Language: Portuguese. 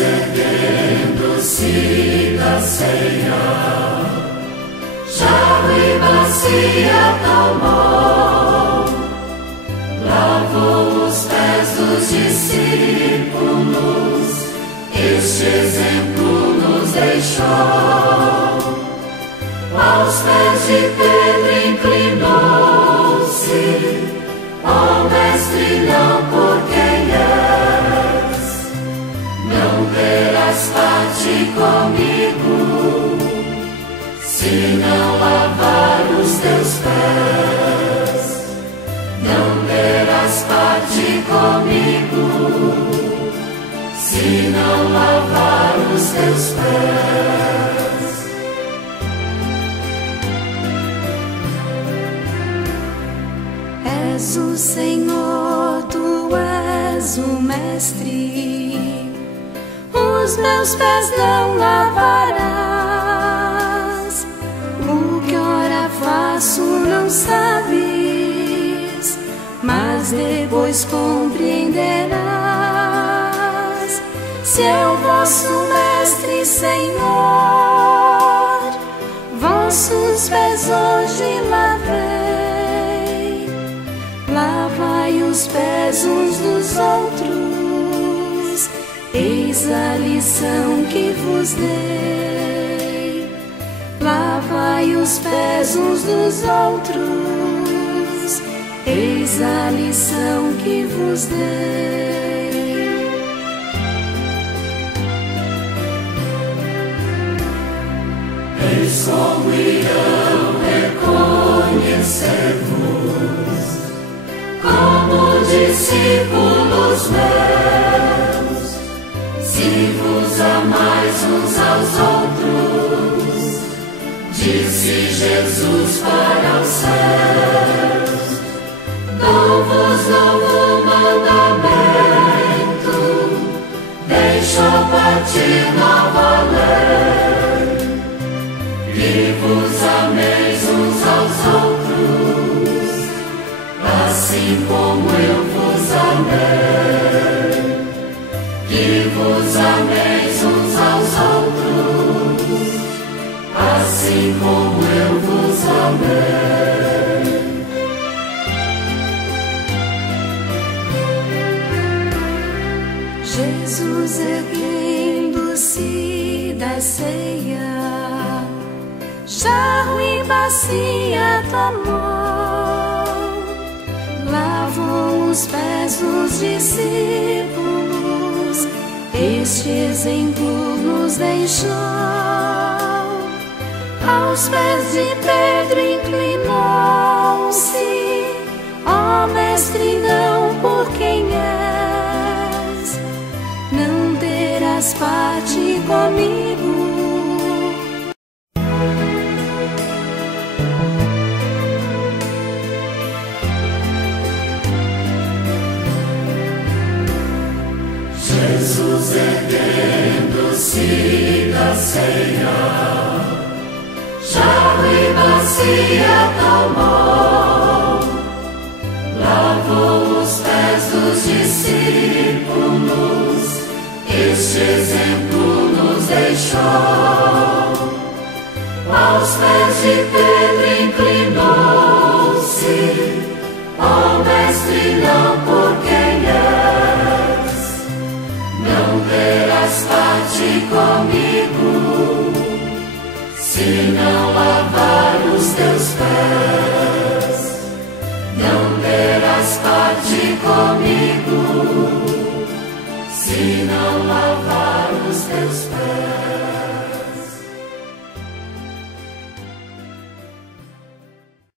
erguendo-se da ceia, jarro e bacia tomou, lavou os pés dos discípulos, este exemplo nos deixou. Aos pés de Pedro inclinou-se, ó Mestre, não por quem és, não terás parte comigo, se não lavar os teus pés. Não terás parte comigo, se não lavar os teus pés. És o Senhor, tu és o Mestre, os meus pés não lavarás. O que ora faço não sabes, mas depois compreenderás. Se é o vosso Mestre, Senhor, vossos pés hoje lavei. Lavai os pés uns dos outros, eis a lição que vos dei. Lavai os pés uns dos outros, eis a lição que vos dei. Eis como irão reconhecer-vos como discípulos meus, se vos amais uns aos outros, disse Jesus para os céus. Dou-vos novo mandamento, deixo partir nova lei, que vos ameis uns aos outros, assim como eu vos amei, que vos ameis uns aos outros, assim como eu vos amei. Jesus erguendo-se da ceia, jarro e bacia tomou, lavou os pés dos discípulos, este exemplo nos deixou. Aos pés de Pedro inclinou-se, ó Mestre, não por quem és, não terás parte comigo. Jesus erguendo-se da ceia, jarro e bacia tomou, lavou os pés dos discípulos, este exemplo nos deixou. Aos pés de Pedro inclinou-se, ó Mestre, não por quem és, não terás parte comigo, se não lavar os teus pés. Não terás parte comigo, se não lavar os teus pés.